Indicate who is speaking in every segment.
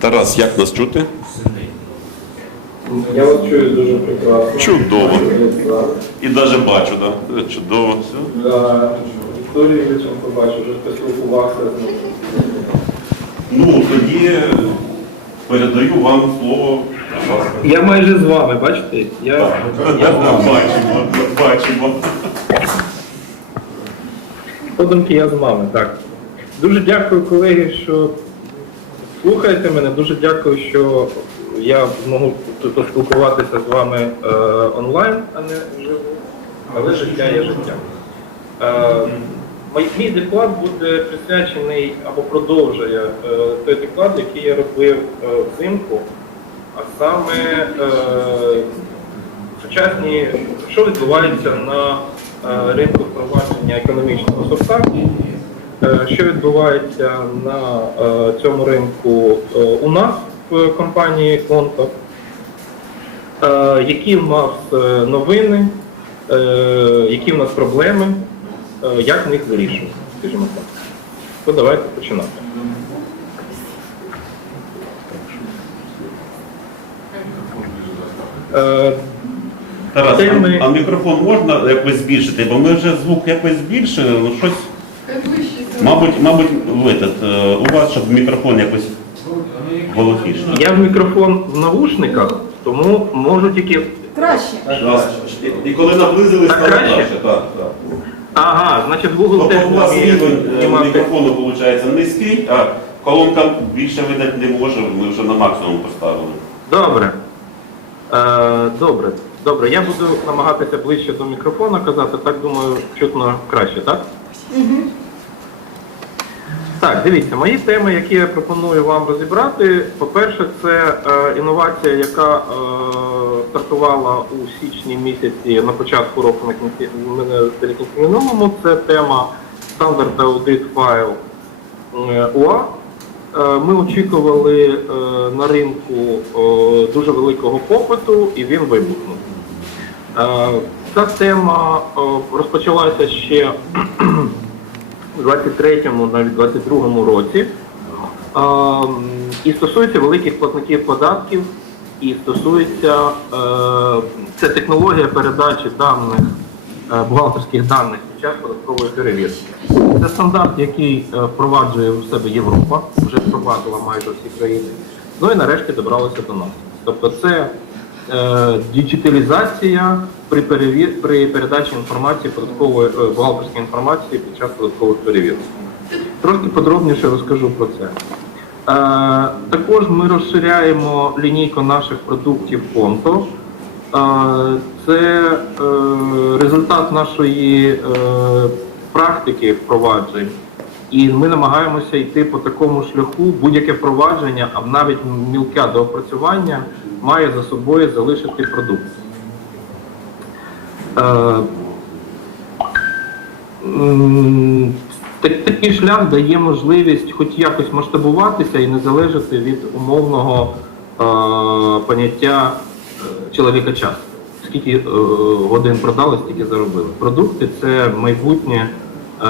Speaker 1: Тарас, як нас чути?
Speaker 2: Я вас чую дуже прекрасно.
Speaker 1: Чудово. І навіть бачу, так? Да? Чудово. Все.
Speaker 2: Да. Вікторію Іллічем побачив, вже поспілкувався з ним.
Speaker 1: Ну, тоді передаю вам слово.
Speaker 2: Я майже з вами, бачите? Я, я з вами.
Speaker 1: Бачимо, бачимо.
Speaker 2: Подумки я з вами, так. Дуже дякую, колеги, що слухаєте мене. Дуже дякую, що я можу поспілкуватися з вами е, онлайн, а не вживу. Але життя є життя. Е, мій, доклад буде присвячений або продовжує е, той доклад, який я робив е, взимку, а саме е, сучасні, що відбувається на ринку впровадження економічного софта, що відбувається на е, цьому ринку е, у нас в компанії Конто, е, які в нас е, новини, е, які в нас проблеми, е, як в них вирішувати, скажімо так. То давайте починати. Е,
Speaker 1: Тарас, а, а мікрофон можна якось збільшити? Бо ми вже звук якось збільшили, ну щось, мабуть, мабуть, в этот, е, у вас, щоб мікрофон якось голосніше.
Speaker 2: Я в мікрофон в навушниках, тому можу тільки.
Speaker 3: Краще.
Speaker 1: І коли наблизились,
Speaker 2: Так
Speaker 1: стало
Speaker 2: краще?
Speaker 1: краще. Так, так.
Speaker 2: Ага, значить Google теж
Speaker 1: Тобто у вас
Speaker 2: вміє
Speaker 1: рівень е,
Speaker 2: знімати.
Speaker 1: мікрофону виходить низький, а колонка більше видати не може, ми вже на максимум поставили.
Speaker 2: Добре. Е, добре. Добре, я буду намагатися ближче до мікрофона казати, так думаю, чутно краще, так? Так, дивіться, мої теми, які я пропоную вам розібрати. По-перше, це е, інновація, яка е, стартувала у січні місяці на початку року на кінці минулому. Це тема аудит файл е, УА. Е, Ми очікували е, на ринку е, дуже великого попиту, і він вибухнув. Е, Ця тема е, розпочалася ще 23-му, навіть 22-му році. І стосується великих платників податків, і стосується е, це технологія передачі даних, е, бухгалтерських даних під час податкової перевірки. Це стандарт, який е, впроваджує в себе Європа, вже впровадила майже всі країни. Ну і нарешті добралося до нас. Тобто це е, діджиталізація при, перевір... при передачі інформації податкової е, бухгалтерської інформації під час податкових перевірок. Трошки подробніше розкажу про це. Е, також ми розширяємо лінійку наших продуктів конто. Е, це результат нашої практики впроваджень. І ми намагаємося йти по такому шляху. Будь-яке впровадження, а навіть мілке доопрацювання, має за собою залишити продукт. Такий шлях дає можливість хоч якось масштабуватися і не залежати від умовного поняття е, чоловіка часу. Скільки е, годин продали, стільки заробили. Продукти це майбутнє. Е,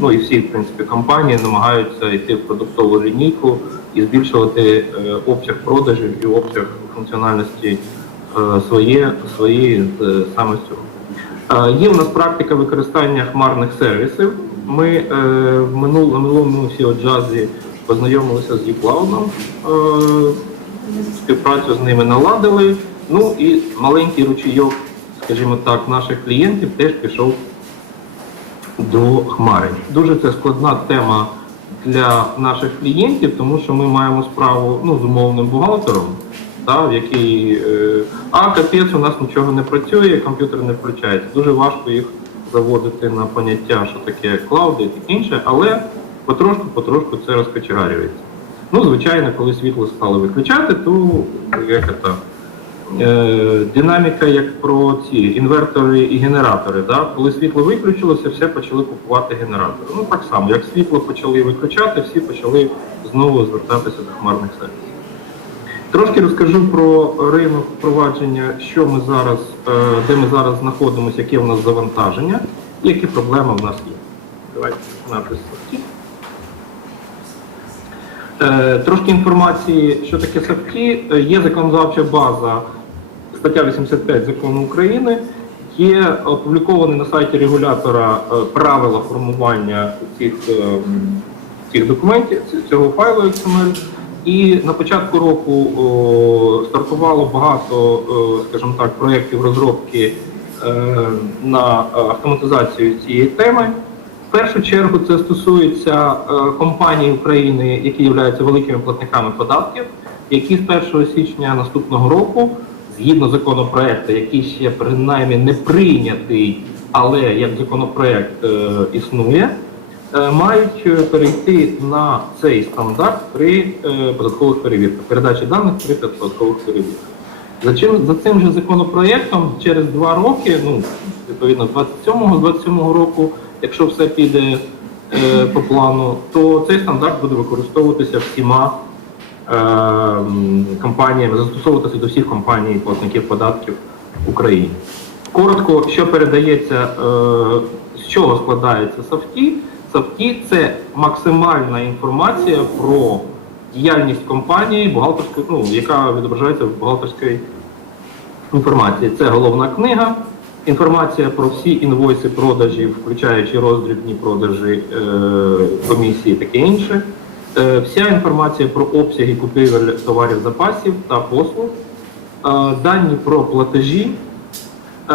Speaker 2: ну і всі, в принципі, компанії намагаються йти в продуктову лінійку і збільшувати обсяг продажів і обсяг функціональності своє, своєї е, саме цього. Е, Є в нас практика використання хмарних сервісів. Ми е, в минулому джазі познайомилися з uCloud, е, співпрацю з ними наладили. Ну і маленький ручійок, скажімо так, наших клієнтів теж пішов до хмари. Дуже це складна тема для наших клієнтів, тому що ми маємо справу ну, з умовним бухгалтером, та, в який е, а капець, у нас нічого не працює, комп'ютер не включається. Дуже важко їх заводити на поняття, що таке клауди і таке інше, але потрошку-потрошку це розкочегарюється. Ну, звичайно, коли світло стали виключати, то як це, е, динаміка як про ці інвертори і генератори. Да? Коли світло виключилося, все почали купувати генератори. Ну так само, як світло почали виключати, всі почали знову звертатися до хмарних сервісів. Трошки розкажу про ринок впровадження, що ми зараз, е, де ми зараз знаходимося, яке в нас завантаження і які проблеми в нас є. Давайте напис. Е, Трошки інформації, що таке САФТІ. Е, Є законодавча база, стаття 85 закону України. Є опубліковані на сайті регулятора правила формування цих, е, цих документів, цього файлу XML. І на початку року о, стартувало багато, е, скажімо так, проєктів розробки е, на автоматизацію цієї теми. В першу чергу це стосується е, компаній України, які являються великими платниками податків, які з 1 січня наступного року, згідно законопроекту, який ще принаймні не прийнятий, але як законопроект е, існує, мають е, перейти на цей стандарт при е, податкових перевірках, передачі даних при податкових перевірках. За, чим, за цим же законопроєктом через два роки, ну, відповідно, 27-го, з 27-го року, якщо все піде е, по плану, то цей стандарт буде використовуватися всіма е, компаніями, застосовуватися до всіх компаній платників податків в Україні. Коротко, що передається, е, з чого складається САФТІ? САФТІ – це максимальна інформація про діяльність компанії, бухгалтерської, ну, яка відображається в бухгалтерській інформації. Це головна книга, інформація про всі інвойси продажів, включаючи роздрібні продажі е, комісії, таке інше. Е, вся інформація про обсяги купівель товарів запасів та послуг, е, дані про платежі, е,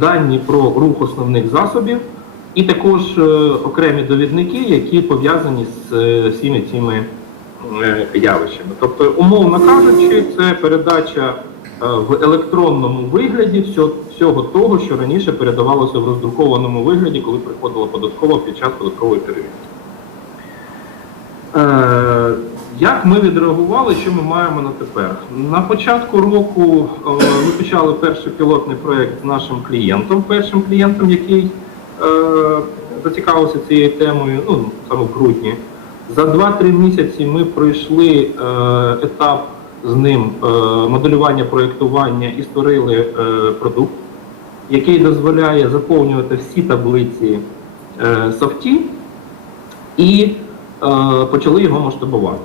Speaker 2: дані про рух основних засобів, і також е, окремі довідники, які пов'язані з е, всіми цими е, явищами. Тобто, умовно кажучи, це передача в електронному вигляді всього, того, що раніше передавалося в роздрукованому вигляді, коли приходила податкова під час податкової перевірки. Як ми відреагували, що ми маємо на тепер? На початку року ми почали перший пілотний проєкт з нашим клієнтом, першим клієнтом, який зацікавився цією темою, ну саме в грудні. За 2-3 місяці ми пройшли е, етап з ним е, моделювання, проєктування і створили е, продукт, який дозволяє заповнювати всі таблиці е, софті і е, почали його масштабувати.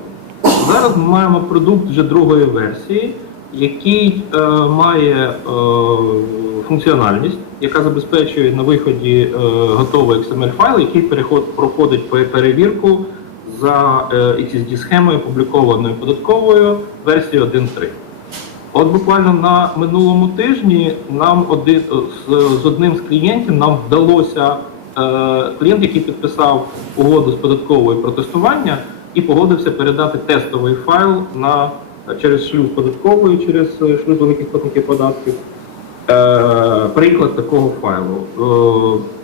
Speaker 2: Зараз ми маємо продукт вже другої версії, який е, має е, функціональність, яка забезпечує на виході е, готовий XML файл, який проходить перевірку за е, XSD схемою, опублікованою податковою версією 1.3. От буквально на минулому тижні нам один з, з одним з клієнтів нам вдалося е, клієнт, який підписав угоду з податковою про тестування і погодився передати тестовий файл на через шлюз податкової, через е, шлюз великих платників податків. Е, приклад такого файлу.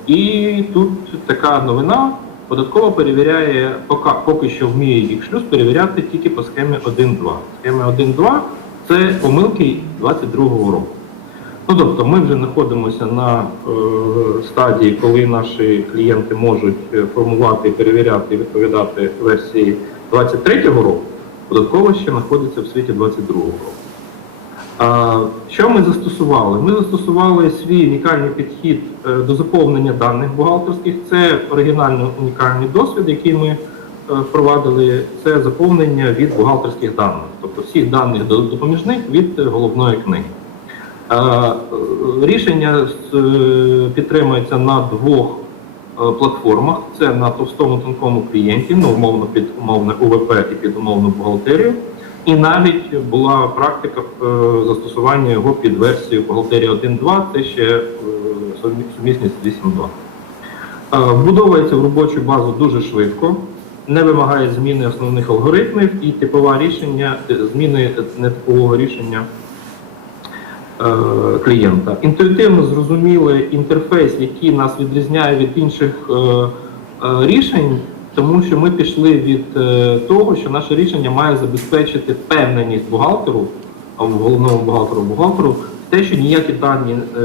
Speaker 2: Е, і тут така новина. Податкова перевіряє, поки, поки що вміє їх шлюз перевіряти тільки по схемі 1.2. Схема 1.2 це помилки 22-го року. Ну, тобто ми вже знаходимося на е, стадії, коли наші клієнти можуть е, формувати, перевіряти і відповідати версії 23-го року, податкова ще знаходиться в світі 22-го року. Що ми застосували? Ми застосували свій унікальний підхід е, до заповнення даних бухгалтерських. Це оригінальний унікальний досвід, який ми е, впровадили. Це заповнення від бухгалтерських даних, тобто всіх даних до- допоміжних від головної книги. Е, Рішення підтримується на двох платформах. Це на товстому тонкому клієнті, ну умовно під умовне УВП і під умовну бухгалтерію. І навіть була практика е, застосування його під версією бухгалтерія 1.2, це ще е, сумісність з 8.2. Е, Вбудовується в робочу базу дуже швидко, не вимагає зміни основних алгоритмів і типове рішення, зміни нетипового рішення клієнта. Інтуїтивно зрозумілий інтерфейс, який нас відрізняє від інших рішень, тому що ми пішли від е, того, що наше рішення має забезпечити впевненість бухгалтеру, а в головному бухгалтеру бухгалтеру, те, що ніякі дані е,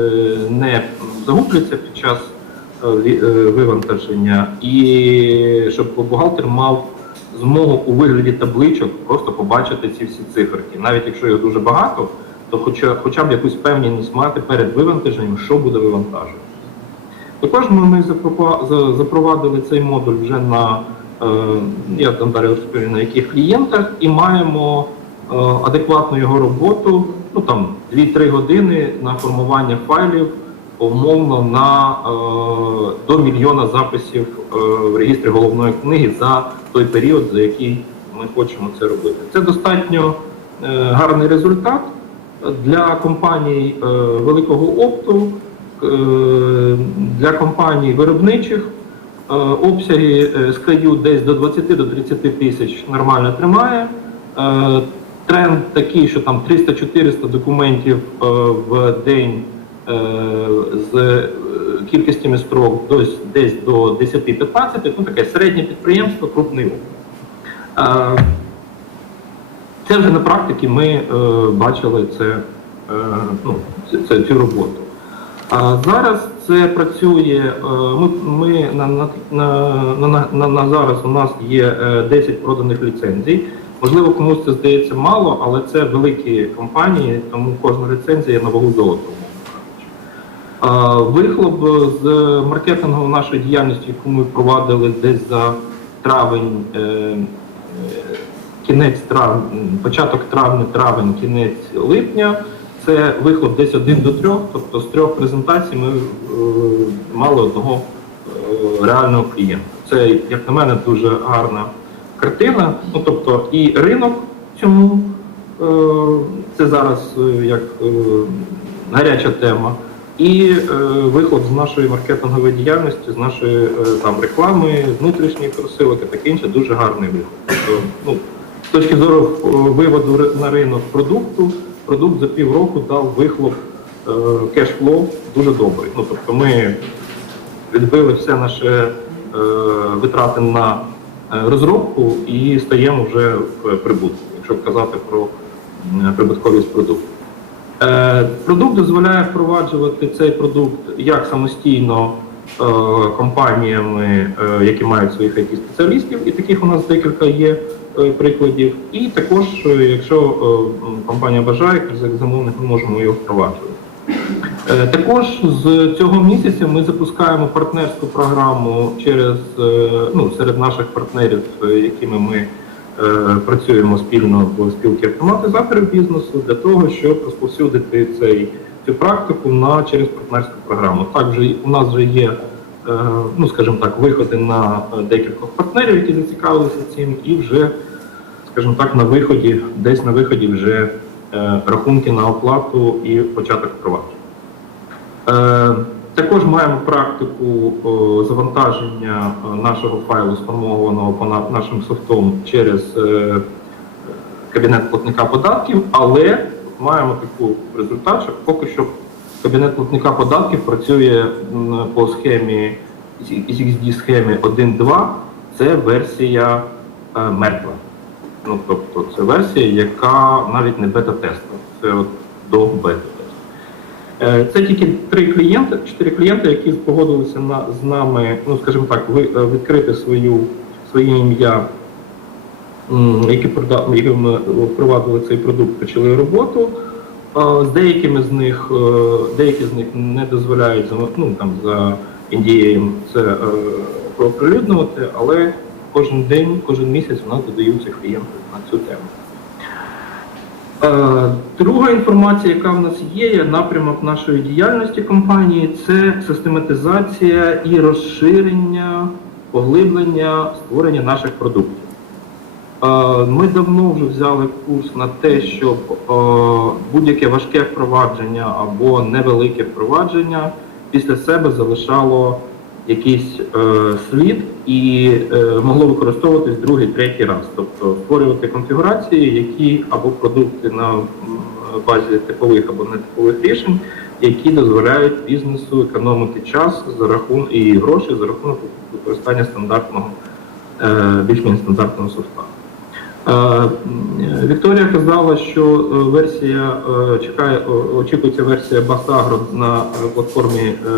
Speaker 2: не загубляться під час е, вивантаження, і щоб бухгалтер мав змогу у вигляді табличок просто побачити ці всі циферки. Навіть якщо їх дуже багато, то хоча, хоча б якусь певність мати перед вивантаженням, що буде вивантажено. Також ми, запровадили цей модуль вже на е, я там далі розповім на яких клієнтах, і маємо е, адекватну його роботу, ну там 2-3 години на формування файлів умовно на е, до мільйона записів в реєстрі головної книги за той період, за який ми хочемо це робити. Це достатньо гарний результат для компаній великого опту, для компаній виробничих. Е, Обсяги е, складів десь до 20 до 30 тисяч нормально тримає. Е, Тренд такий, що там 300-400 документів е, в день е, з е, кількістями строк десь, до 10-15, ну таке середнє підприємство, крупний опит. Е, Це вже на практиці ми е, бачили це, е, ну, цю роботу. А зараз це працює. е, Ми, ми на, на, на, на, на, зараз у нас є е, 10 проданих ліцензій. Можливо, комусь це здається мало, але це великі компанії, тому кожна ліцензія на вагу золота. Вихлоп з маркетингу нашої діяльності, яку ми провадили десь за травень, е, е, кінець травня, початок травня, травень, кінець липня. Це вихлоп десь один до трьох, тобто з трьох презентацій ми е, мали одного е, реального клієнта. Це, як на мене, дуже гарна картина. Ну, тобто і ринок цьому е, це зараз як гаряча тема. І е, вихлоп з нашої маркетингової діяльності, з нашої там реклами, внутрішньої просилки, таке інше, дуже гарний вихлоп. Тобто, ну, з точки зору виводу на ринок продукту, продукт за півроку дав вихлоп е, кешфлоу дуже добрий. Ну, тобто ми відбили все наші е, витрати на е, розробку і стаємо вже в прибутку, якщо казати про прибутковість продукту. Продукт дозволяє впроваджувати цей продукт як самостійно компаніями, які мають своїх it спеціалістів, і таких у нас декілька є прикладів. І також, е, якщо е, компанія бажає, як замовник, ми можемо його впроваджувати. Е, Також з цього місяця ми запускаємо партнерську програму через е, ну, серед наших партнерів, якими ми е, працюємо спільно в спілці автоматизаторів бізнесу для того, щоб розповсюдити цей цю практику на через партнерську програму. Також у нас вже є, е, ну скажімо так, виходи на е, декількох партнерів, які зацікавилися цим, і вже, скажімо так, на виході, десь на виході вже е, рахунки на оплату і початок впровадження. Е, Також маємо практику завантаження е, нашого файлу, сформованого по нашим софтом через кабінет платника податків, але маємо таку результат, що поки що кабінет платника податків працює по схемі XD схемі 1.2, це версія мертва. Ну, тобто це версія, яка навіть не бета-тестова, це от до бета-тесту. Е, Це тільки три клієнти, чотири клієнти, які погодилися на, з нами, ну скажімо так, ви, е, відкрити свою, своє ім'я, які, ми впровадили цей продукт, почали роботу. Е, З деякими з них, деякі з них не дозволяють ну, там, за NDA це оприлюднювати, але кожен день, кожен місяць у нас додаються клієнти на цю тему. Е, Друга інформація, яка в нас є, є напрямок нашої діяльності компанії, це систематизація і розширення, поглиблення, створення наших продуктів. Е, Ми давно вже взяли курс на те, щоб е, будь-яке важке впровадження або невелике впровадження після себе залишало якийсь е, слід і е, могло використовуватись другий, третій раз. Тобто створювати конфігурації, які або продукти на базі типових або нетипових рішень, які дозволяють бізнесу економити час за рахунок і гроші за рахунок використання стандартного, е, більш-менш стандартного софта. Е, Вікторія казала, що е, версія е, чекає, очікується версія Басагро на платформі е,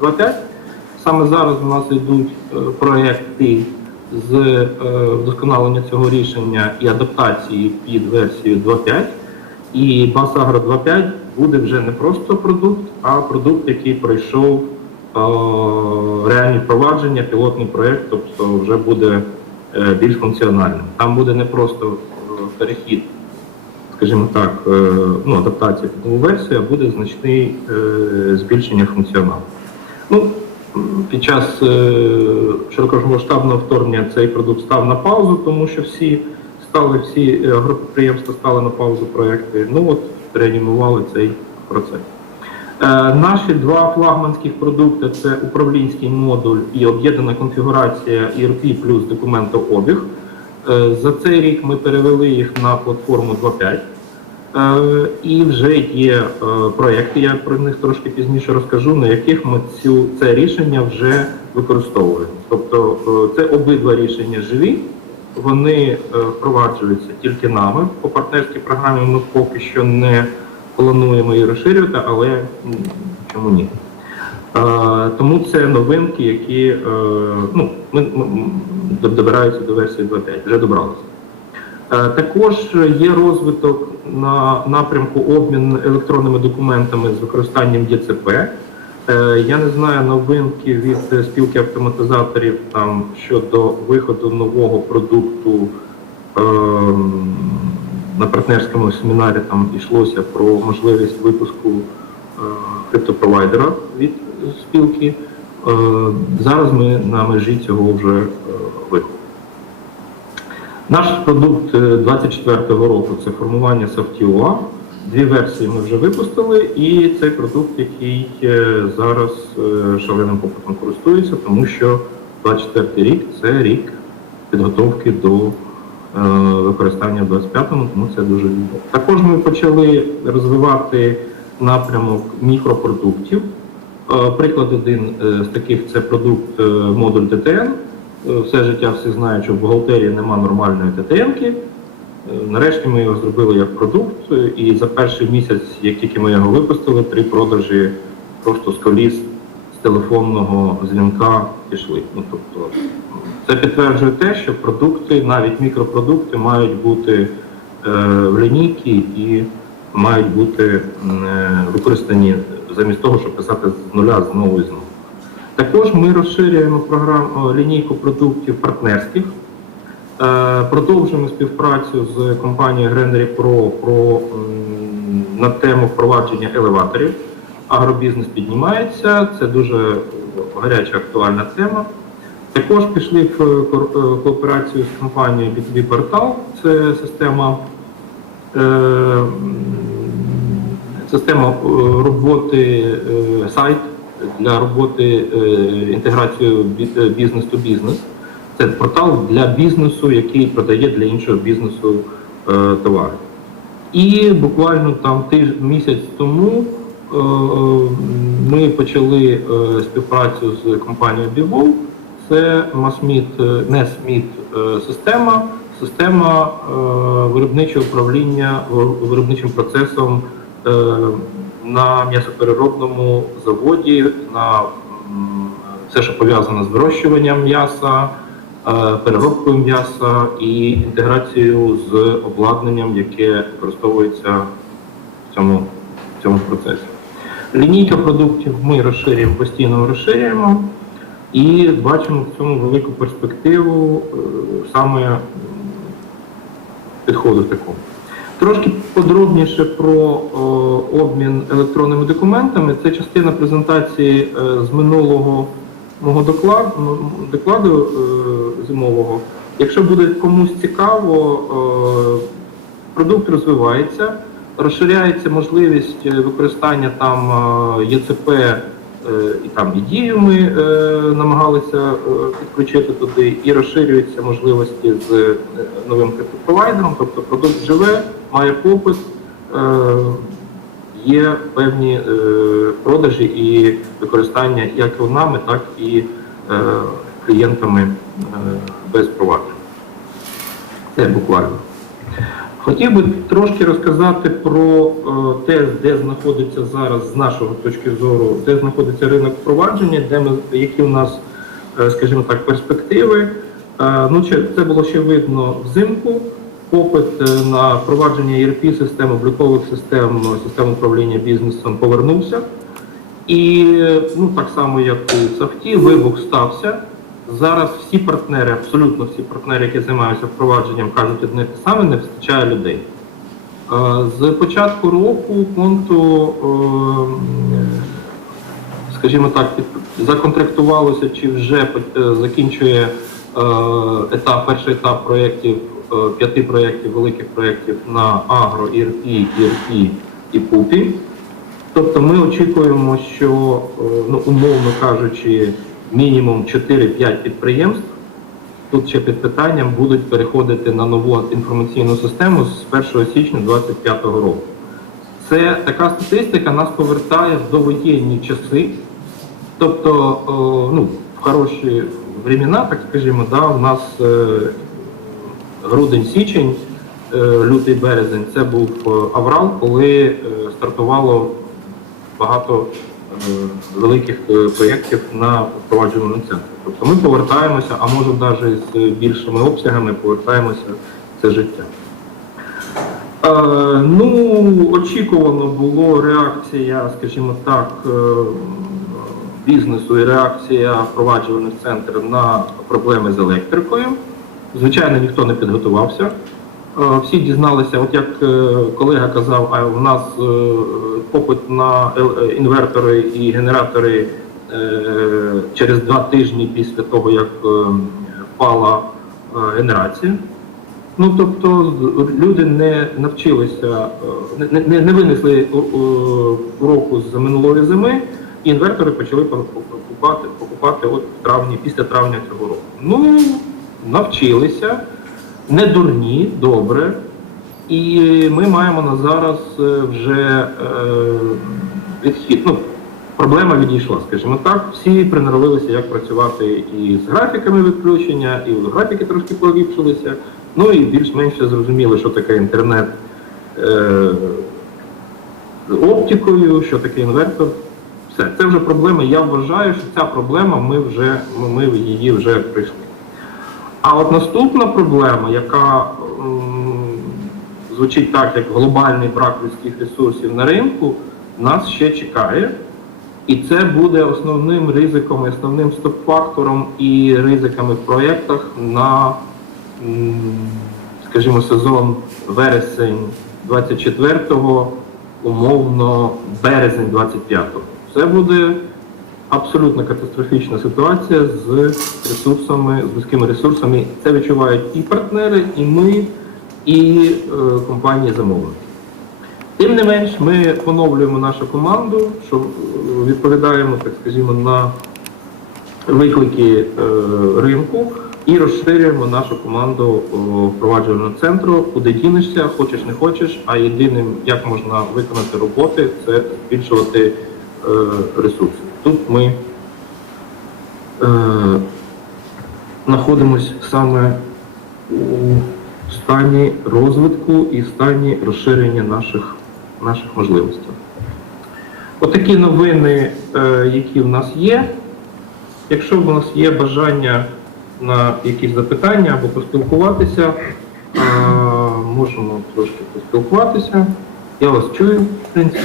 Speaker 2: 2.5. Саме зараз у нас йдуть е, проекти з е, вдосконалення цього рішення і адаптації під версію 2.5. І Басагро 2.5 буде вже не просто продукт, а продукт, який пройшов реальні впровадження, пілотний проєкт, тобто вже буде е, більш функціональним. Там буде не просто е, перехід, скажімо так, е, ну, адаптація під нову версію, а буде значний е, збільшення функціоналу. Ну, під час е, широкомасштабного вторгнення цей продукт став на паузу, тому що всі стали, всі е, агропідприємства стали на паузу проекти. Ну от реанімували цей процес. Е, Наші два флагманських продукти це управлінський модуль і об'єднана конфігурація ERP плюс документообіг. За цей рік ми перевели їх на платформу 2.5. Е, І вже є е, проекти, я про них трошки пізніше розкажу, на яких ми цю, це рішення вже використовуємо. Тобто е, це обидва рішення живі, вони впроваджуються тільки нами. По партнерській програмі ми поки що не плануємо її розширювати, але чому ні? Тому це новинки, які ну, ми, ми- добираються до версії 2.5, вже добралися. Е, Також є розвиток на напрямку обмін електронними документами з використанням ДЦП. Е, Я не знаю новинки від спілки автоматизаторів там щодо виходу нового продукту. Ем, На партнерському семінарі там йшлося про можливість випуску е, криптопровайдера від спілки. Зараз ми на межі цього вже. Наш продукт е, 24-го року це формування софтіуа. Дві версії ми вже випустили, і цей продукт, який е, зараз е, шаленим попитом користується, тому що 24-й рік це рік підготовки до е, використання в 25-му, тому це дуже добре. Також ми почали розвивати напрямок мікропродуктів. Е, Приклад один е, з таких це продукт е, модуль ТТН. Е, Все життя всі знають, що в бухгалтерії нема нормальної ТТНки. Е, Нарешті ми його зробили як продукт, е, і за перший місяць, як тільки ми його випустили, три продажі просто з коліс з телефонного дзвінка пішли. Ну, тобто, це підтверджує те, що продукти, навіть мікропродукти, мають бути в лінійці і мають бути використані замість того, щоб писати з нуля знову і знову. Також ми розширюємо програму лінійку продуктів партнерських. Е, Продовжуємо співпрацю з компанією Granary Pro про, на тему впровадження елеваторів. Агробізнес піднімається, це дуже гаряча актуальна тема. Також пішли в е, кооперацію з компанією B2B Portal. Це система, е, система е, роботи е, сайт для роботи е, інтеграцію е, бізнес-то-бізнес. Це портал для бізнесу, який продає для іншого бізнесу е, товари. І буквально там тиж, місяць тому ми почали співпрацю з компанією Bivol. Це масміт, не сміт система, система виробничого управління виробничим процесом на м'ясопереробному заводі, на все, що пов'язане з вирощуванням м'яса, е, переробкою м'яса і інтеграцією з обладнанням, яке використовується в цьому, в цьому процесі. Лінійка продуктів ми розширюємо, постійно розширюємо і бачимо в цьому велику перспективу е, саме підходу такому. Трошки подробніше про о, обмін електронними документами. Це частина презентації е, з минулого мого докладу, докладу е, зимового. Якщо буде комусь цікаво, е, продукт розвивається, розширяється можливість е, використання там е, ЄЦП е, і там і дію ми е, намагалися е, підключити туди, і розширюються можливості з е, новим криптопровайдером, тобто продукт живе, має попит, е, є певні е, продажі і використання як нами, так і е, клієнтами без провадження. Це буквально. Хотів би трошки розказати про те, де знаходиться зараз з нашого точки зору, де знаходиться ринок впровадження, де ми, які у нас, скажімо так, перспективи. Ну, це було ще видно взимку. Попит е, на впровадження ERP систем, облікових систем, систем управління бізнесом повернувся. І ну, так само, як і в Софті, вибух стався. Зараз всі партнери, абсолютно всі партнери, які займаються впровадженням, кажуть одне те саме, не вистачає людей. Е, З початку року е, скажімо так, законтрактувалося чи вже е, закінчує е, етап, перший етап проєктів, е, п'яти проєктів, великих проєктів на Агро, ІРІ, ІРІ і ПУПі. Тобто ми очікуємо, що, е, ну, умовно кажучи, мінімум 4-5 підприємств тут ще під питанням будуть переходити на нову інформаційну систему з 1 січня 2025 року. Це така статистика нас повертає в довоєнні часи. Тобто, ну, в хороші времена, так скажімо, да, у нас е, грудень-січень, е, лютий-березень це був е, аврал, коли е, стартувало багато великих проєктів на впроваджувальному центрі. Тобто ми повертаємося, а може навіть з більшими обсягами повертаємося в це життя. Ну, очікувано було реакція, скажімо так, бізнесу і реакція впроваджувальних центрів на проблеми з електрикою. Звичайно, ніхто не підготувався. Е, Всі дізналися, от як е, колега казав, а в нас е, попит на інвертори і генератори через два тижні після того, як впала генерація. Ну тобто люди не навчилися, не, не, не винесли уроку з минулої зими, і інвертори почали покупати, покупати от в травні, після травня цього року. Ну, навчилися, не дурні, добре. І ми маємо на зараз е, вже е, відхід. Ну, проблема відійшла, скажімо так. Всі приноровилися, як працювати і з графіками відключення, і графіки трошки поліпшилися. Ну і більш-менш зрозуміли, що таке інтернет е, оптикою, що таке інвертор. Все, це вже проблема. Я вважаю, що ця проблема ми вже ми, її вже прийшли. А от наступна проблема, яка звучить так, як глобальний брак людських ресурсів на ринку, нас ще чекає. І це буде основним ризиком, основним стоп-фактором і ризиками в проєктах на, скажімо, сезон вересень 24-го, умовно березень 25-го. Це буде абсолютно катастрофічна ситуація з ресурсами, з людськими ресурсами. Це відчувають і партнери, і ми, і е, компанії замовники. Тим не менш, ми поновлюємо нашу команду, що е, відповідаємо, так скажімо, на виклики е, ринку і розширюємо нашу команду впроваджувального центру. Куди дінешся, хочеш не хочеш, а єдиним, як можна виконати роботи, це збільшувати е, ресурси. Тут ми е, знаходимося саме у стані розвитку і стані розширення наших, наших можливостей. Отакі новини, е, які в нас є. Якщо в нас є бажання на якісь запитання або поспілкуватися, е, можемо трошки поспілкуватися. Я вас чую, в принципі.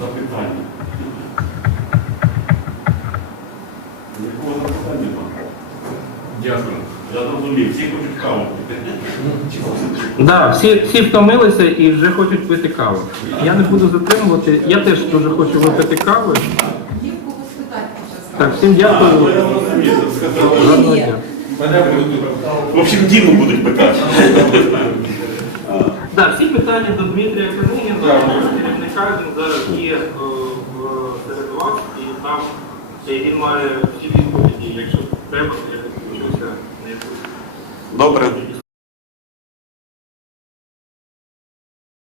Speaker 1: Запитання. Нікого запитання немає.
Speaker 3: Дякую.
Speaker 1: Я зрозумів, всі хочуть каву.
Speaker 2: Да, всі, всі втомилися і вже хочуть пити каву. Я не буду затримувати. Я теж дуже хочу випити каву.
Speaker 4: Є в кого спитати під час.
Speaker 2: Так, всім дякую.
Speaker 1: я зрозумів, сказав.
Speaker 2: Гарного дня.
Speaker 3: Мене будуть
Speaker 1: В общем, Діму будуть питати.
Speaker 2: Да, всі питання до Дмитрія Кануніна, керівника, він зараз є е, в- серед вас, і там е, він має всі відповіді, якщо треба, я підключуся на якусь.
Speaker 1: Добре,